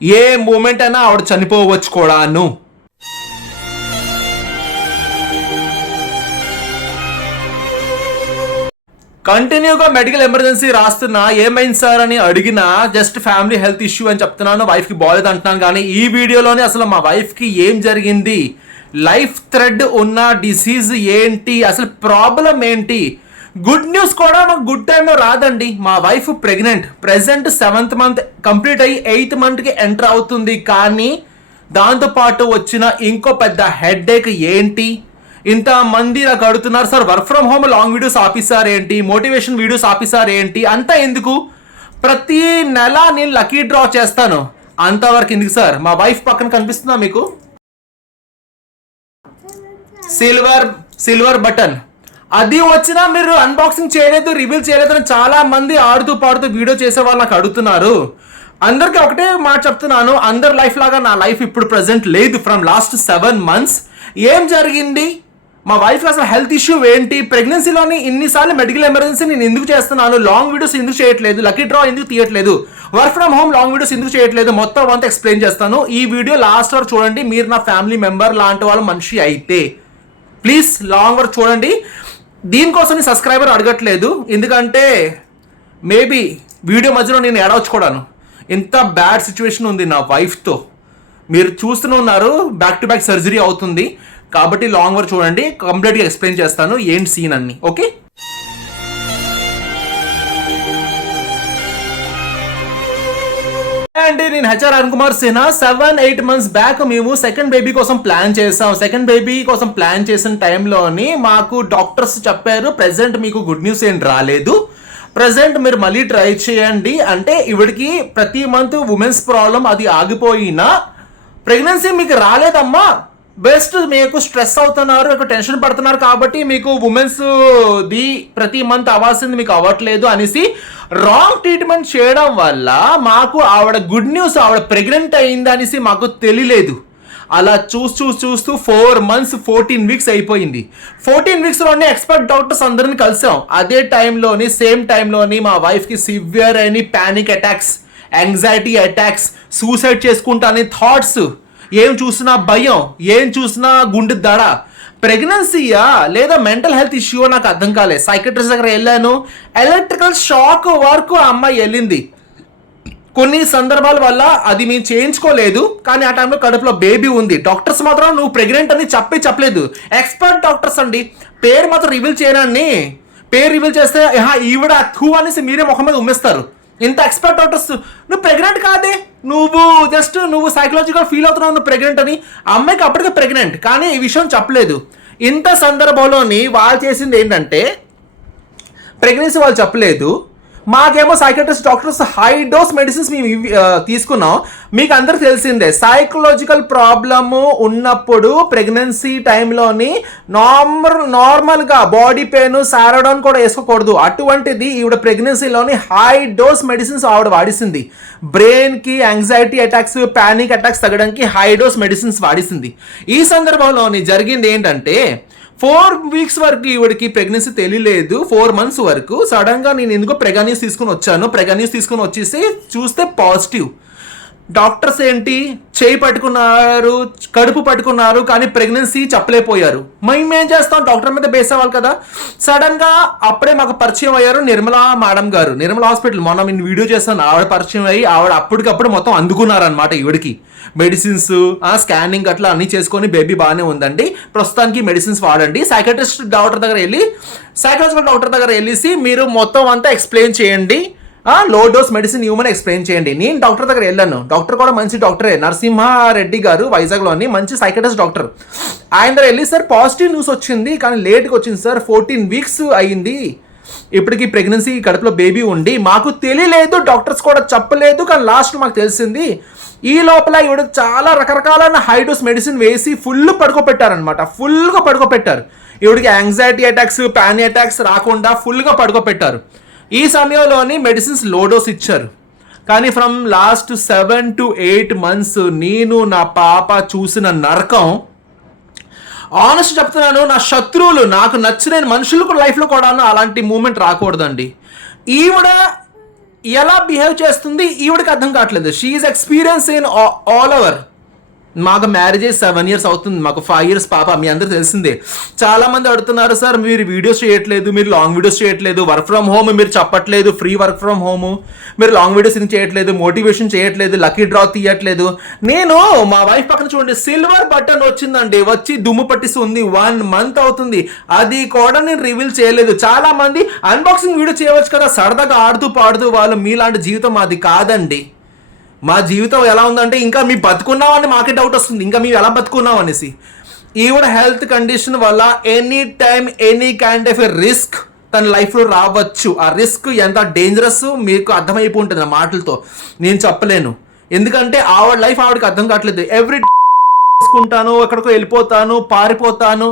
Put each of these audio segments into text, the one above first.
ఏ moment అయినా ఆవిడ చనిపోవచ్చు కూడాను. కంటిన్యూగా మెడికల్ ఎమర్జెన్సీ రాస్తున్నా ఏమైంది సార్ అని అడిగినా జస్ట్ ఫ్యామిలీ హెల్త్ ఇష్యూ అని చెప్తున్నాను, వైఫ్కి బాగాలేదు అంటున్నాను. కానీ ఈ వీడియోలోనే అసలు మా వైఫ్కి ఏం జరిగింది, లైఫ్ థ్రెడ్ ఉన్న డిసీజ్ ఏంటి, అసలు ప్రాబ్లం ఏంటి. గుడ్ న్యూస్ కూడా మాకు గుడ్ టైంలో రాదండి. మా wife pregnant, present 7th month complete అయ్యి 8th మంత్కి ఎంటర్ అవుతుంది. కానీ దాంతోపాటు వచ్చిన ఇంకో పెద్ద హెడ్ఏక్ ఏంటి, ఇంతమంది నాకు అడుగుతున్నారు sir work from home long videos ఆపిస్తారు ఏంటి, మోటివేషన్ వీడియోస్ ఆపిస్తారు ఏంటి, అంతా ఎందుకు, ప్రతి నెల నేను లక్కీ డ్రా చేస్తాను, అంతవరకు ఎందుకు సార్. మా వైఫ్ పక్కన కనిపిస్తుందా మీకు, సిల్వర్ బటన్, అది వచ్చినా మీరు అన్బాక్సింగ్ చేయలేదు, రివీల్ చేయలేదు అని చాలా మంది ఆడుతూ పాడుతూ వీడియో చేసే వాళ్ళు నాకు అడుగుతున్నారు. అందరికీ ఒకటే మాట చెప్తున్నాను, అందరి లైఫ్ లాగా నా లైఫ్ ఇప్పుడు ప్రెసెంట్ లేదు. ఫ్రమ్ లాస్ట్ 7 months ఏం జరిగింది, మా వైఫ్ అసలు హెల్త్ ఇష్యూ ఏంటి, ప్రెగ్నెన్సీలోని ఇన్నిసార్లు మెడికల్ ఎమర్జెన్సీ నేను ఎందుకు చేస్తున్నాను, లాంగ్ వీడియోస్ ఎందుకు చేయట్లేదు, లక్కీ డ్రా ఎందుకు తీయట్లేదు, work from home long videos ఎందుకు చేయట్లేదు, మొత్తం అంతా ఎక్స్ప్లెయిన్ చేస్తాను. ఈ వీడియో లాస్ట్ వరకు చూడండి. మీరు నా ఫ్యామిలీ మెంబర్ లాంటి వాళ్ళు మనిషి అయితే ప్లీజ్ లాంగ్ వరకు చూడండి. దీనికోసం నేను సబ్స్క్రైబర్ అడగట్లేదు, ఎందుకంటే మేబీ వీడియో మధ్యలో నేను ఏడవచ్చుకోవడాను, ఇంత బ్యాడ్ సిచ్యువేషన్ ఉంది నా వైఫ్తో. మీరు చూస్తూనే ఉన్నారు, బ్యాక్ టు బ్యాక్ సర్జరీ అవుతుంది. కాబట్టి లాంగ్ వరకు చూడండి, కంప్లీట్గా ఎక్స్ప్లెయిన్ చేస్తాను ఏంటి సీన్ అన్ని. ఓకే, అండి నేను HR Arun Kumar Sinha. 7-8 months back మేము సెకండ్ బేబీ కోసం ప్లాన్ చేసాం. సెకండ్ బేబీ కోసం ప్లాన్ చేసిన టైంలోని మాకు డాక్టర్స్ చెప్పారు, ప్రెసెంట్ మీకు గుడ్ న్యూస్ ఏం రాలేదు, ప్రెసెంట్ మీరు మళ్ళీ ట్రై చేయండి. అంటే ఇవిడికి ప్రతి మంత్ ఉమెన్స్ ప్రాబ్లం అది ఆగిపోయినా ప్రెగ్నెన్సీ మీకు రాలేదమ్మా, బెస్ట్ మీకు స్ట్రెస్ అవుతున్నారు, మీకు టెన్షన్ పడుతున్నారు, కాబట్టి మీకు ఉమెన్స్ ది ప్రతి మంత్ అవ్వాల్సింది మీకు అవ్వట్లేదు అనేసి రాంగ్ ట్రీట్మెంట్ చేయడం వల్ల మాకు ఆవిడ గుడ్ న్యూస్, ఆవిడ ప్రెగ్నెంట్ అయింది అనేసి మాకు తెలియలేదు. అలా చూస్తూ 4 months 14 weeks అయిపోయింది. 14 weeksలోనే ఎక్స్పర్ట్ డాక్టర్స్ అందరిని కలిసాం. అదే టైంలోని సేమ్ టైంలోని మా వైఫ్కి సివియర్ అయిన panic attacks, anxiety attacks, suicide చేసుకుంటా అనే థాట్స్, ఏం చూసినా భయం, ఏం చూసినా గుండె దడ. ప్రెగ్నెన్సీయా లేదా మెంటల్ హెల్త్ ఇష్యూ నాకు అర్థం కాలేదు. సైకియాట్రిస్ట్ దగ్గర వెళ్ళాను, ఎలక్ట్రికల్ షాక్ వరకు ఆ అమ్మాయి వెళ్ళింది. కొన్ని సందర్భాల వల్ల అది మేము చేయించుకోలేదు, కానీ ఆ టైంలో కడుపులో బేబీ ఉంది. డాక్టర్స్ మాత్రం నువ్వు ప్రెగ్నెంట్ అని చెప్పలేదు. ఎక్స్పర్ట్ డాక్టర్స్ అండి, పేరు మాత్రం రివీల్ చేయడాన్ని, పేరు రివీల్ చేస్తే ఈవిడ థూ అనేసి మీరే ముఖం మీద ఉమ్మేస్తారు. ఇంత ఎక్స్పర్ట్ డాక్టర్స్, నువ్వు ప్రెగ్నెంట్ కాదే, నువ్వు సైకలాజికల్ ఫీల్ అవుతున్నావు నువ్వు ప్రెగ్నెంట్ అని. అమ్మాయికి అప్పటికే ప్రెగ్నెంట్, కానీ ఈ విషయం చెప్పలేదు. ఇంత సందర్భంలోని వాళ్ళు చేసింది ఏంటంటే ప్రెగ్నెన్సీ వాళ్ళు చెప్పలేదు. మాకేమో psychiatrist doctors high dose medicines మేము తీసుకున్నాం. మీకు అందరికి తెలిసిందే, సైకలాజికల్ ప్రాబ్లము ఉన్నప్పుడు ప్రెగ్నెన్సీ టైంలోని నార్మల్గా బాడీ పెయిన్, సారడాన్ కూడా వేసుకోకూడదు. అటువంటిది ఈవిడ ప్రెగ్నెన్సీలోని హై డోస్ మెడిసిన్స్ ఆవిడ వాడిసింది. బ్రెయిన్కి యాంగ్జైటీ అటాక్స్, ప్యానిక్ అటాక్స్ తగ్గడానికి హై డోస్ మెడిసిన్స్ వాడిసింది. ఈ సందర్భంలోని జరిగింది ఏంటంటే 4 weeks వరకు ఈవిడికి ప్రెగ్నెన్సీ తెలియలేదు. 4 months వరకు సడన్గా నేను ఎందుకో ప్రెగ్నెన్సీ తీసుకుని వచ్చాను. ప్రెగ్నెన్సీ తీసుకుని వచ్చేసి చూస్తే పాజిటివ్. డాక్టర్స్ ఏంటి చేయి పట్టుకున్నారు, కడుపు పట్టుకున్నారు, కానీ ప్రెగ్నెన్సీ చెప్పలేకపోయారు. మేమేం చేస్తాం, డాక్టర్ మీద బేస్ అవ్వాలి కదా. సడన్గా అప్పుడే మాకు పరిచయం అయ్యారు నిర్మలా మేడం గారు, నిర్మలా హాస్పిటల్. మొన్న నేను వీడియో చేస్తాను, ఆవిడ పరిచయం అయ్యి ఆవిడ అప్పటికప్పుడు మొత్తం అందుకున్నారనమాట ఈవిడికి. మెడిసిన్స్, స్కానింగ్ అట్లా అన్ని చేసుకొని బేబీ బాగానే ఉందండి, ప్రస్తుతానికి మెడిసిన్స్ వాడండి. సైకియాట్రిస్ట్ డాక్టర్ దగ్గర వెళ్ళి, సైకలాజికల్ డాక్టర్ దగ్గర వెళ్ళేసి మీరు మొత్తం అంతా ఎక్స్ప్లెయిన్ చేయండి, లో డోస్ మెడిసిన్ ఇవ్వమని ఎక్స్ప్లెయిన్ చేయండి. నేను డాక్టర్ దగ్గర వెళ్ళాను. డాక్టర్ కూడా మంచి డాక్టరే, నరసింహారెడ్డి గారు, వైజాగ్లోని మంచి సైకియాట్రిస్ట్ డాక్టర్. ఆయన దగ్గర వెళ్ళి సార్ పాజిటివ్ న్యూస్ వచ్చింది, కానీ లేట్గా వచ్చింది సార్, 14 weeks అయ్యింది, ఇప్పటికి ప్రెగ్నెన్సీ కడుపులో బేబీ ఉండి మాకు తెలియలేదు, డాక్టర్స్ కూడా చెప్పలేదు, కానీ లాస్ట్ మాకు తెలిసింది. ఈ లోపల ఇవిడ చాలా రకరకాలైన హై డోస్ మెడిసిన్ వేసి ఫుల్గా పడుకోపెట్టారు. ఇవిడికి యాంగ్జైటీ అటాక్స్, ప్యానిక్ అటాక్స్ రాకుండా ఫుల్గా పడుకోపెట్టారు. ఈ సమయంలోని మెడిసిన్స్ లో డోస్ ఇచ్చారు. కానీ ఫ్రమ్ లాస్ట్ 7 to 8 months నేను నా పాప చూసిన నరకం. ఆనెస్ట్ చెప్తున్నాను, నా శత్రువులు, నాకు నచ్చిన మనుషులకు లైఫ్లో కూడా అలాంటి మూమెంట్ రాకూడదండి. ఎలా బిహేవ్ చేస్తుంది ఈవిడికి అర్థం కావట్లేదు. She is experience in all over. మాకు మ్యారేజ్ 7 years అవుతుంది, మాకు 5 years పాప, మీ అందరూ తెలిసిందే. చాలా మంది అడుగుతున్నారు, సార్ మీరు వీడియోస్ చేయట్లేదు, మీరు లాంగ్ వీడియోస్ చేయట్లేదు, వర్క్ ఫ్రమ్ హోమ్ మీరు చెప్పట్లేదు, ఫ్రీ వర్క్ ఫ్రమ్ హోమ్, మీరు లాంగ్ వీడియోస్ చేయట్లేదు, మోటివేషన్ చేయట్లేదు, లక్కీ డ్రా తీయట్లేదు. నేను మా వైఫ్ పక్కన చూడండి, సిల్వర్ బటన్ వచ్చిందండి, వచ్చి దుమ్ము పట్టిస్తుంది. 1 month అవుతుంది, అది కూడా నేను రివీల్ చేయలేదు. చాలా మంది అన్బాక్సింగ్ వీడియో చేయవచ్చు కదా, సరదాగా ఆడుతూ పాడుతూ. వాళ్ళు మీలాంటి జీవితం అది కాదండి. మా జీవితం ఎలా ఉందంటే, ఇంకా మీ బతుకున్నామని మాకే డౌట్ వస్తుంది, ఇంకా మేము ఎలా బతుకున్నాం అనేసి. ఈవిడ హెల్త్ కండిషన్ వల్ల any time any kind of a risk తన లైఫ్లో రావచ్చు. ఆ రిస్క్ ఎంత డేంజరస్ మీకు అర్థమైపోయి ఉంటుంది ఆ మాటలతో, నేను చెప్పలేను. ఎందుకంటే ఆవిడ లైఫ్ ఆవిడకి అర్థం కావట్లేదు. ఎవ్రీ తీసుకుంటాను, ఎక్కడికో వెళ్ళిపోతాను, పారిపోతాను,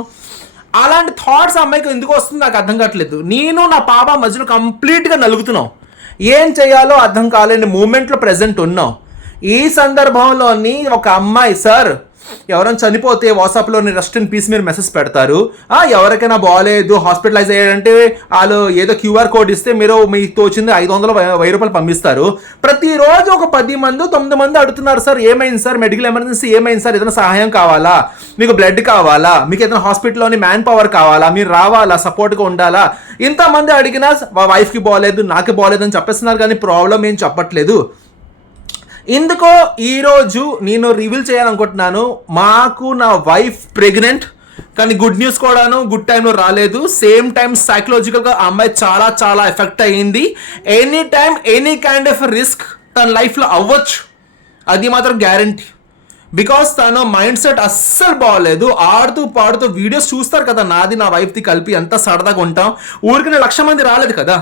అలాంటి థాట్స్ అమ్మాయికి ఎందుకు వస్తుంది నాకు అర్థం కావట్లేదు. నేను నా పాప మధ్యలో కంప్లీట్గా నలుగుతున్నాం, ఏం చేయాలో అర్థం కాలేని మూమెంట్లో ప్రజెంట్ ఉన్నాం. ఈ సందర్భంలోని ఒక అమ్మాయి, సార్ ఎవరైనా చనిపోతే వాట్సాప్లోని రెస్ట్ ఇన్ పీస్ మీరు మెసేజ్ పెడతారు, ఎవరికైనా బాగాలేదు హాస్పిటలైజ్ అయ్యాడంటే వాళ్ళు ఏదో QR కోడ్ ఇస్తే మీరు మీకు తోచింది 500-1000 రూపాయలు పంపిస్తారు. ప్రతిరోజు ఒక 10 మంది 9 మంది అడుగుతున్నారు, సార్ ఏమైంది సార్, మెడికల్ ఎమర్జెన్సీ ఏమైంది సార్, ఏదైనా సహాయం కావాలా, మీకు బ్లడ్ కావాలా, మీకు ఏదైనా హాస్పిటల్లోని మ్యాన్ పవర్ కావాలా, మీరు రావాలా, సపోర్ట్గా ఉండాలా. ఇంతమంది అడిగినా వైఫ్కి బాగాలేదు, నాకు బాగాలేదు అని చెప్పేస్తున్నారు, కానీ ప్రాబ్లం ఏం చెప్పట్లేదు. ఇందుకో ఈరోజు నేను రివీల్ చేయాలనుకుంటున్నాను, మాకు నా వైఫ్ ప్రెగ్నెంట్, కానీ గుడ్ న్యూస్ కూడాను గుడ్ టైంలో రాలేదు. సేమ్ టైం సైకలాజికల్గా ఆ అమ్మాయి చాలా చాలా ఎఫెక్ట్ అయ్యింది. Any time any kind of risk తన లైఫ్లో అవ్వచ్చు, అది మాత్రం గ్యారంటీ. బికాస్ తన మైండ్ సెట్ అస్సలు బాగోలేదు. ఆడుతూ పాడుతూ వీడియోస్ చూస్తారు కదా, నాది నా వైఫ్ది కలిపి ఎంత సరదాగా ఉంటాం. ఊరికి 1,00,000 మంది రాలేదు కదా,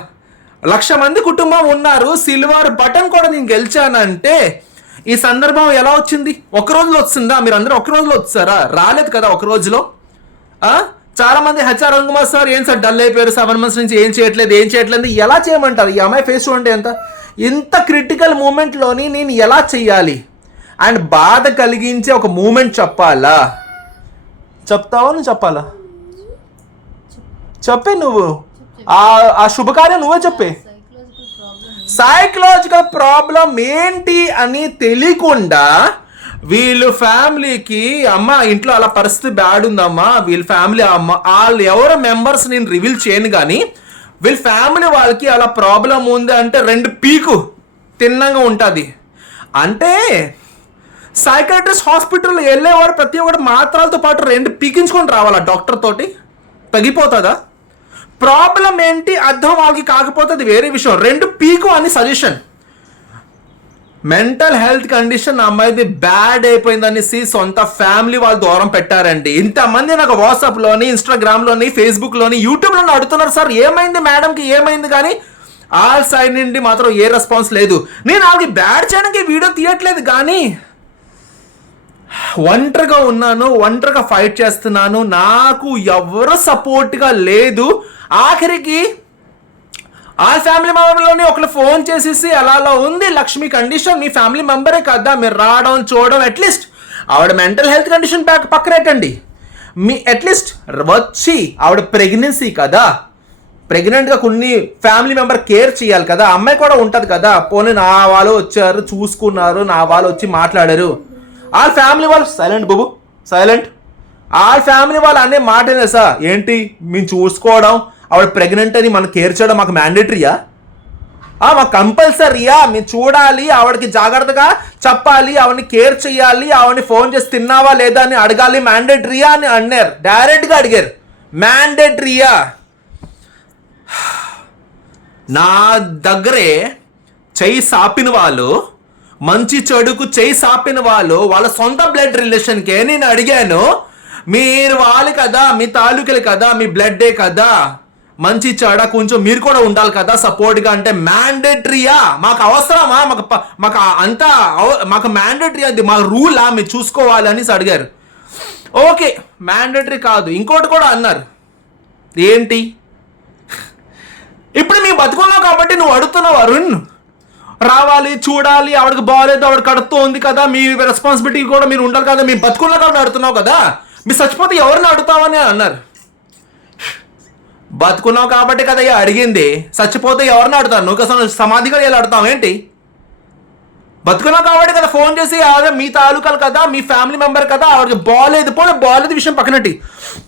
1,00,000 మంది కుటుంబం ఉన్నారు. సిల్వర్ బటన్ కూడా నేను గెలిచానంటే ఈ సందర్భం ఎలా వచ్చింది? ఒక రోజులో వచ్చిందా? మీరు అందరూ ఒక రోజులో వచ్చారా? రాలేదు కదా ఒక రోజులో. చాలా మంది హెచ్ఆర్ రఘుమార్ సార్ ఏం సార్ డల్ అయిపోయారు, 7 months నుంచి ఏం చేయట్లేదు ఎలా చేయమంటారు? ఈ అమ్మాయి ఫేస్ చూడండి, ఇంత క్రిటికల్ మూమెంట్లోని నేను ఎలా చెయ్యాలి అండ్ బాధ కలిగించే ఒక మూమెంట్ చెప్పాలా? చెప్తావా నువ్వు చెప్పాలా? చెప్పే నువ్వు, ఆ శుభకార్యం నువ్వే చెప్పే. సైకలాజికల్ ప్రాబ్లం ఏంటి అని తెలియకుండా వీళ్ళు ఫ్యామిలీకి, అమ్మ ఇంట్లో అలా పరిస్థితి బ్యాడ్ ఉందమ్మా, వీళ్ళ ఫ్యామిలీ అమ్మ వాళ్ళు ఎవరో మెంబర్స్ నేను రివీల్ చేయను, కానీ వీళ్ళ ఫ్యామిలీ వాళ్ళకి అలా ప్రాబ్లం ఉంది అంటే 2 పీకు తిన్నంగా ఉంటుంది. అంటే సైకాట్రిస్ట్ హాస్పిటల్లో వెళ్ళేవాడు ప్రతి ఒక్కటి మాత్రలతో పాటు 2 పీకించుకొని రావాలా డాక్టర్ తోటి? తగ్గిపోతుందా? ప్రాబ్లం ఏంటి అర్థం వాళ్ళకి కాకపోతే అది వేరే విషయం, 2 పీకు అని సజెషన్. మెంటల్ హెల్త్ కండిషన్ అమ్మాయిది బ్యాడ్ అయిపోయిందనేసి సొంత ఫ్యామిలీ వాళ్ళు దూరం పెట్టారండి. ఇంతమంది నాకు వాట్సాప్లోని, ఇన్స్టాగ్రామ్లోని, ఫేస్బుక్లోని, యూట్యూబ్లోని అడుగుతున్నారు, సార్ ఏమైంది మేడంకి ఏమైంది, కానీ ఆ సైడ్ నుండి మాత్రం ఏ రెస్పాన్స్ లేదు. నేను వాళ్ళకి బ్యాడ్ చేయడానికి వీడియో తీయట్లేదు, కానీ ఒంటరిగా ఉన్నాను, ఒంటరిగా ఫైట్ చేస్తున్నాను, నాకు ఎవరు సపోర్ట్గా లేదు. ఆఖరికి ఆ ఫ్యామిలీ మెంబర్లోని ఒకరు ఫోన్ చేసేసి అలా ఉంది లక్ష్మి కండిషన్, మీ ఫ్యామిలీ మెంబరే కదా, మీరు రావడం చూడడం, అట్లీస్ట్ ఆవిడ మెంటల్ హెల్త్ కండిషన్ పక్కనెట్టండి, మీ అట్లీస్ట్ వచ్చి ఆవిడ ప్రెగ్నెన్సీ కదా, ప్రెగ్నెంట్గా కొన్ని ఫ్యామిలీ మెంబర్ కేర్ చేయాలి కదా, అమ్మాయి కూడా ఉంటుంది కదా. పోనీ నా వాళ్ళు వచ్చారు చూసుకున్నారు, నా వాళ్ళు వచ్చి మాట్లాడారు, ఆ ఫ్యామిలీ వాళ్ళు సైలెంట్ బాబు సైలెంట్. ఆ ఫ్యామిలీ వాళ్ళు అనే మాటనే సార్, ఏంటి మేము చూసుకోవడం, ఆవిడ ప్రెగ్నెంట్ అని మనం కేర్ చేయడం మాకు మ్యాండేటరీయా? మాకు కంపల్సరీయా? మేము చూడాలి, ఆవిడకి జాగ్రత్తగా చెప్పాలి, ఆవిడని కేర్ చేయాలి, ఆవిడని ఫోన్ చేసి తిన్నావా లేదా అని అడగాలి, మ్యాండేటరీయా అని అన్నారు. డైరెక్ట్గా అడిగారు, మ్యాండేటరీయా? నా దగ్గరే చెయ్యి సాపిన వాళ్ళు, మంచి చెడుకు చెయ్యి సాపిన వాళ్ళు, వాళ్ళ సొంత బ్లడ్ రిలేషన్కే నేను అడిగాను, మీరు వాళ్ళు కదా, మీ తాలూకులు కదా, మీ బ్లడ్డే కదా, మంచి చెడ కొంచెం మీరు కూడా ఉండాలి కదా సపోర్ట్గా. అంటే మ్యాండేటరీయా? మాకు అవసరమా? మాకు అంతా మాకు మ్యాండేటరీ అది మా రూలా, మీరు చూసుకోవాలి అనేసి అడిగారు. ఓకే మ్యాండేటరీ కాదు, ఇంకోటి కూడా అన్నారు. ఏంటి? ఇప్పుడు మేము బతుకున్నావు కాబట్టి నువ్వు అడుగుతున్నావు, అరుణ్ రావాలి చూడాలి, ఆవిడకి బాగాలేదు, ఆవిడ కడుపుతో ఉంది కదా, మీ రెస్పాన్సిబిలిటీ కూడా మీరు ఉండాలి కదా, మీ బతుకున్నా కాబట్టి అడుగుతున్నావు కదా, మీరు చచ్చిపోతే ఎవరిని అడుగుతావని అన్నారు. బతుకున్నావు కాబట్టి కదా అడిగింది. చచ్చిపోతే ఎవరిని అడుగుతాను? నువ్వు అసలు సమాధిగా ఎలా అడుగుతావు ఏంటి? బతుకున్నావు కాబట్టి కదా ఫోన్ చేసి అదే మీ తాలూకాలు కదా, మీ ఫ్యామిలీ మెంబర్ కదా, ఆవిడకి బాగాలేదు విషయం పక్కనట్టి.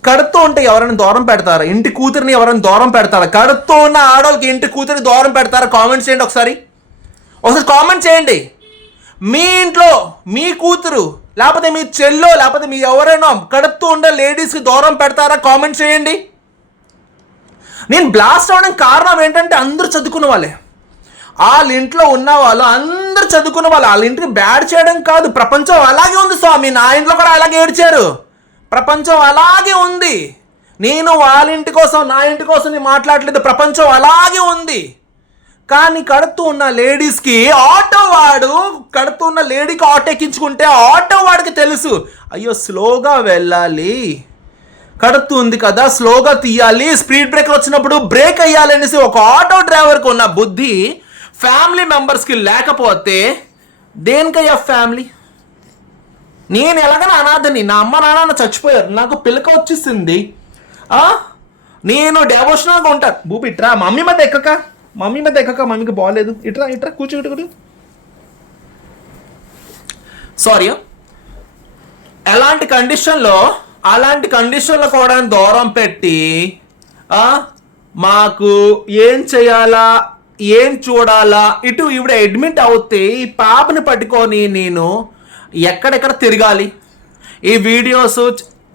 కడుతూ ఉంటే ఎవరైనా దూరం పెడతారా? ఇంటి కూతురిని ఎవరైనా దూరం పెడతారా? కడుతూ ఉన్న ఆడవాళ్ళకి ఇంటి కూతురిని దూరం పెడతారా? కామెంట్స్ చేయండి ఒకసారి కామెంట్ చేయండి. మీ ఇంట్లో మీ కూతురు లేకపోతే మీ చెల్లో లేకపోతే మీ ఎవరైనా కడుపుతూ ఉండే లేడీస్కి దూరం పెడతారా? కామెంట్ చేయండి. నేను బ్లాస్ట్ అవ్వడానికి కారణం ఏంటంటే అందరూ చదువుకున్న వాళ్ళే, వాళ్ళ ఇంట్లో ఉన్న వాళ్ళు అందరూ చదువుకున్న వాళ్ళు. వాళ్ళ ఇంటికి బ్యాడ్ చేయడం కాదు, ప్రపంచం అలాగే ఉంది స్వామి. నా ఇంట్లో కూడా అలాగే ఏడ్చారు, ప్రపంచం అలాగే ఉంది. నేను వాళ్ళ ఇంటి కోసం నా ఇంటి కోసం నేను మాట్లాడలేదు, ప్రపంచం అలాగే ఉంది. కానీ కడుతూ ఉన్న లేడీస్కి ఆటో వాడు కడుతూ ఉన్న లేడీకి ఆటో ఎక్కించుకుంటే ఆటో వాడికి తెలుసు, అయ్యో స్లోగా వెళ్ళాలి, కడుతుంది కదా స్లోగా తీయాలి, స్పీడ్ బ్రేకర్ వచ్చినప్పుడు బ్రేక్ అయ్యాలనేసి ఒక ఆటో డ్రైవర్కి ఉన్న బుద్ధి ఫ్యామిలీ మెంబర్స్కి లేకపోతే దేనికయ్యా ఫ్యామిలీ? నేను ఎలాగైనా అనాథని, నా అమ్మ నాన్న చచ్చిపోయారు, నాకు పిల్లక వచ్చేసింది, నేను డెవోషనల్గా ఉంటాను. భూపి ఇట్రా, మమ్మీ మీద ఎక్కక మమ్మీకి బాగలేదు, ఇట్రా కూర్చో. సారీ, అలాంటి కండిషన్లో కూడా దూరం పెట్టి మాకు ఏం చేయాలా ఏం చూడాలా ఇటు ఇవిడ అడ్మిట్ అవుతే ఈ పాపని పట్టుకొని నేను ఎక్కడెక్కడ తిరగాలి? ఈ వీడియోస్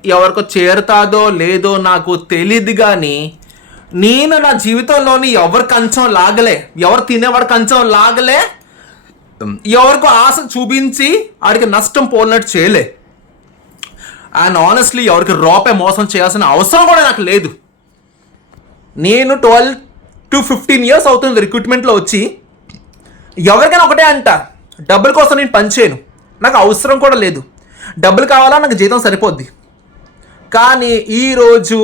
ఎవరికో చేరుతాదో లేదో నాకు తెలియదు, కానీ నేను నా జీవితంలోని ఎవరి కంచం లాగలే, ఎవరు తినేవాడు కంచం లాగలే, ఎవరికో ఆశ చూపించి వాడికి నష్టం పోలినట్టు చేయలే. అండ్ ఆనెస్ట్లీ ఎవరికి రూపాయి మోసం చేయాల్సిన అవసరం కూడా నాకు లేదు. నేను 12 to 15 years అవుతుంది రిక్రూట్మెంట్లో వచ్చి. ఎవరికైనా ఒకటే అంట, డబ్బుల కోసం నేను పనిచేయను, నాకు అవసరం కూడా లేదు, డబ్బులు కావాలా నాకు జీతం సరిపోద్ది. కానీ ఈరోజు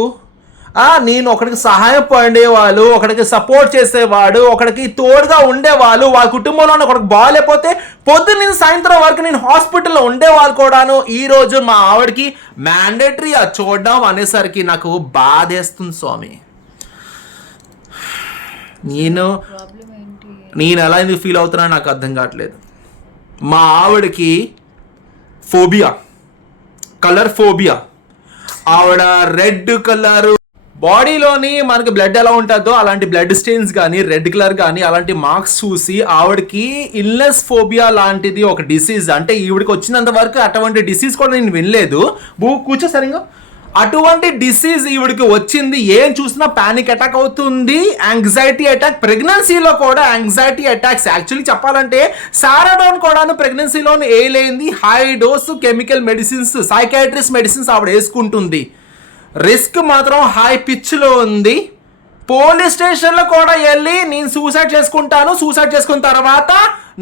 నేను ఒకడికి సహాయపడేవాళ్ళు, ఒకడికి సపోర్ట్ చేసేవాడు, ఒకడికి తోడుగా ఉండేవాళ్ళు, వాళ్ళ కుటుంబంలో ఒకడికి బాగాలేకపోతే పొద్దున్న నుంచి సాయంత్రం వరకు నేను హాస్పిటల్లో ఉండేవాళ్ళు కూడాను ఈరోజు మా ఆవిడకి మ్యాండేటరీ చూడడం అనేసరికి నాకు బాధేస్తుంది స్వామి. నేను ఎలా ఎందుకు ఫీల్ అవుతున్నా నాకు అర్థం కావట్లేదు. మా ఆవిడకి కలర్ ఫోబియా. ఆవిడ రెడ్ కలర్ బాడీలోని మనకి బ్లడ్ ఎలా ఉంటుందో అలాంటి బ్లడ్ స్టెయిన్స్ కానీ రెడ్ కలర్ కానీ అలాంటి మార్క్స్ చూసి ఆవిడకి ఇల్నెస్ ఫోబియా లాంటిది ఒక డిసీజ్. అంటే ఈవిడికి వచ్చినంత వరకు అటువంటి డిసీజ్ కూడా నేను వినలేదు. కూర్చో సరిగా. అటువంటి డిసీజ్ ఈవిడికి వచ్చింది. ఏం చూసినా పానిక్ అటాక్ అవుతుంది, యాంగ్జైటీ అటాక్. ప్రెగ్నెన్సీలో కూడా యాంగ్జైటీ అటాక్స్. యాక్చువల్లీ చెప్పాలంటే సారాడోన్ కూడాను ప్రెగ్నెన్సీలో వేయలేంది. High dose chemical medicines, psychiatrist medicines ఆవిడ వేసుకుంటుంది. రిస్క్ మాత్రం హై పిచ్లో ఉంది. పోలీస్ స్టేషన్లో కూడా వెళ్ళి నేను సూసైడ్ చేసుకున్న తర్వాత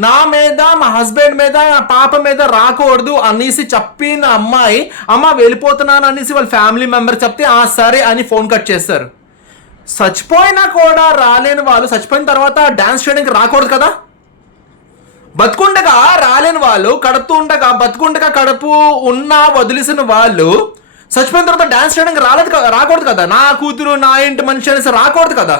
నా మీద మా హస్బెండ్ మీద నా పాప మీద రాకూడదు అనేసి చెప్పిన అమ్మాయి అమ్మ వెళ్ళిపోతున్నాను అనేసి వాళ్ళ ఫ్యామిలీ మెంబర్ చెప్తే సరే అని ఫోన్ కట్ చేస్తారు. చచ్చిపోయినా కూడా రాలేని వాళ్ళు చచ్చిపోయిన తర్వాత డాన్స్ చేయడానికి రాకూడదు కదా? బతుకుండగా రాలేని వాళ్ళు, బతుకుండగా కడుపు ఉన్నా వదిలేసిన వాళ్ళు చచ్చిపోయిన తర్వాత డాన్స్ చేయడానికి రాకూడదు కదా? నా కూతురు నా ఇంటి మనిషి అనేసి రాకూడదు కదా?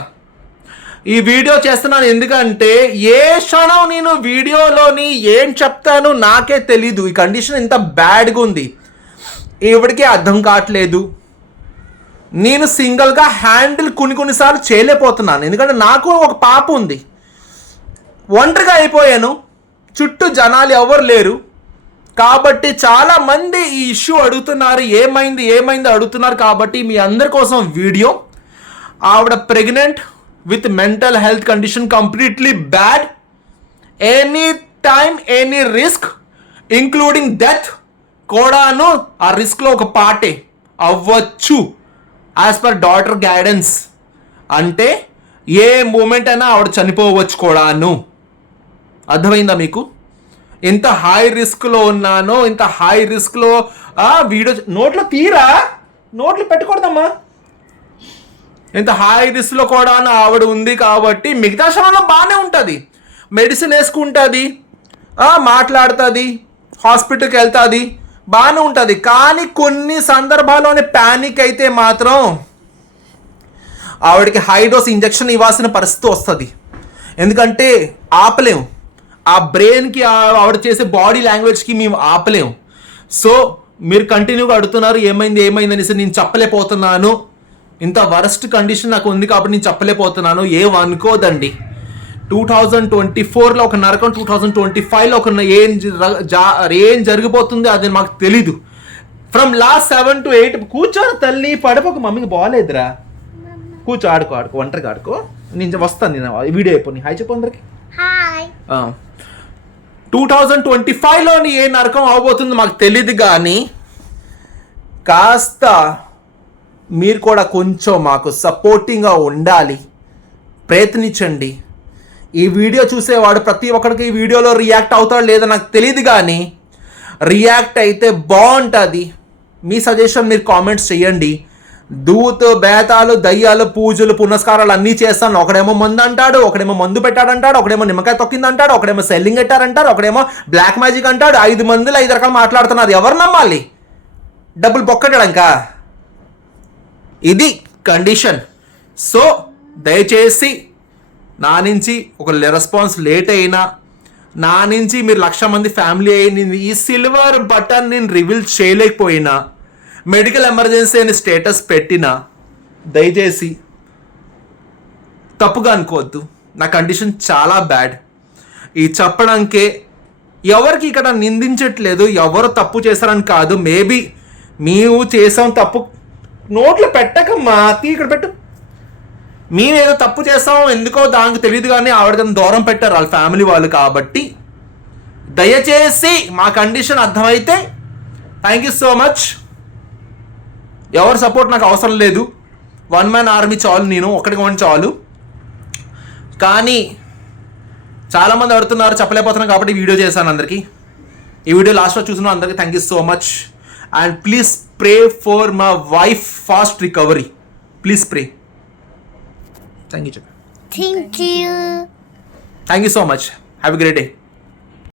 ఈ వీడియో చేస్తున్నాను ఎందుకంటే ఏ క్షణం నేను వీడియోలోని ఏం చెప్తాను నాకే తెలీదు. ఈ కండిషన్ ఇంత బ్యాడ్గా ఉంది, ఎవరికీ అర్థం కావట్లేదు. నేను సింగిల్గా హ్యాండిల్ కొన్నిసార్లు చేయలేకపోతున్నాను, ఎందుకంటే నాకు ఒక పాప ఉంది. ఒంటరిగా అయిపోయాను, చుట్టూ జనాలు ఎవరు లేరు. కాబట్టి చాలా మంది ఈ ఇష్యూ అడుగుతున్నారు, ఏమైంది అడుగుతున్నారు. కాబట్టి మీ అందరి కోసం వీడియో. ఆవిడ pregnant with mental health condition completely bad. Any time any risk including death కూడాను ఆ రిస్క్లో ఒక పార్టే అవ్వచ్చు యాజ్ పర్ డాక్టర్ గైడెన్స్. అంటే ఏ మూమెంట్ అయినా ఆవిడ చనిపోవచ్చు కూడాను. అర్థమైందా మీకు? ఎంత హై రిస్క్లో ఉన్నానో, ఇంత హై రిస్క్లో వీడియో నోట్లో పెట్టకూడదమ్మా. ఇంత హై రిస్క్లో కూడా ఆవిడ ఉంది కాబట్టి మిగతా సమయంలో బాగానే ఉంటుంది, మెడిసిన్ వేసుకుంటుంది, మాట్లాడుతుంది, హాస్పిటల్కి వెళ్తుంది, బాగానే ఉంటుంది. కానీ కొన్ని సందర్భాల్లోనే ప్యానిక్ అయితే మాత్రం ఆవిడకి హై డోస్ ఇంజెక్షన్ ఇవ్వాల్సిన పరిస్థితి వస్తుంది. ఎందుకంటే ఆపలేము, ఆ బ్రెయిన్కి ఆవిడ చేసే బాడీ లాంగ్వేజ్కి మేము ఆపలేము. సో మీరు కంటిన్యూగా అడుగుతున్నారు ఏమైంది అనేసి. నేను చెప్పలేకపోతున్నాను, ఇంత వరస్ట్ కండిషన్ నాకు ఉంది కాబట్టి నేను చెప్పలేకపోతున్నాను. ఏమనుకోదండి. 2024లో ఒక నరకం, 2025లో ఒక ఏం జరిగిపోతుంది అది మాకు తెలీదు. ఫ్రమ్ లాస్ట్ 7 to 8 కూర్చోరు తల్లి, పడిపోక మమ్మీకి బాగాలేదురా, కూర్చో ఆడుకో ఒంటరిగా ఆడుకో. నేను వస్తాను, నేను వీడియో అయిపోయి హాయ్ చెప్పు అందరికి. 2025లోని ఏ నరకం అవబోతుందో మాకు తెలియదు, కానీ కాస్త మీరు కూడా కొంచెం మాకు సపోర్టింగ్గా ఉండాలి, ప్రయత్నించండి. ఈ వీడియో చూసేవాడు ప్రతి ఒక్కడికి ఈ వీడియోలో రియాక్ట్ అవుతాడు లేదో నాకు తెలియదు, కానీ రియాక్ట్ అయితే బాగుంటుంది. మీ సజెషన్ మీరు కామెంట్స్ చేయండి. దూత్ బేతాలు దయ్యాలు పూజలు పునస్కారాలు అన్నీ చేస్తాను. ఒకడేమో మందు అంటాడు, ఒకడేమో మందు పెట్టాడంటాడు, ఒకడేమో నిమ్మకాయ తొక్కిందంటాడు, ఒకడేమో సెల్లింగ్ పెట్టారంటారు, ఒకడేమో బ్లాక్ మ్యాజిక్ అంటాడు. 5 మందిలో 5 రకాలు మాట్లాడుతున్నారు. ఎవరు నమ్మాలి? డబ్బులు బొక్కడంకా ఇది కండిషన్. సో దయచేసి నా నుంచి ఒక రెస్పాన్స్ లేట్ అయినా, నా నుంచి మీరు 1,00,000 మంది ఫ్యామిలీ అయ్యి ఈ సిల్వర్ బటన్ నేను రివీల్ చేయలేకపోయినా, మెడికల్ ఎమర్జెన్సీ అని స్టేటస్ పెట్టినా, దయచేసి తప్పుగా అనుకోవద్దు. నా కండిషన్ చాలా బ్యాడ్. ఈ చెప్పడానికే ఎవరికి ఇక్కడ నిందించట్లేదు, ఎవరు తప్పు చేశారని కాదు. మేబీ మేము చేసాం తప్పు, నోట్లో పెట్టకమ్మా, ఇక్కడ పెట్టు. మేమేదో తప్పు చేస్తాం ఎందుకో దానికి తెలియదు, కానీ ఆవిడకి దూరం పెట్టారు వాళ్ళ ఫ్యామిలీ వాళ్ళు. కాబట్టి దయచేసి మా కండిషన్ అర్థమైతే థ్యాంక్ యూ సో మచ్. ఎవరి సపోర్ట్ నాకు అవసరం లేదు, 1 man ఆర్మీ చాలు, నేను ఒక్కడికి చాలు. కానీ చాలామంది అడుగుతున్నారు, చెప్పలేకపోతున్నాను కాబట్టి వీడియో చేశాను అందరికీ. ఈ వీడియో లాస్ట్లో చూసిన అందరికీ thank you so much. And please pray for my wife fast recovery. Please pray. Thank you so much. Have a great day.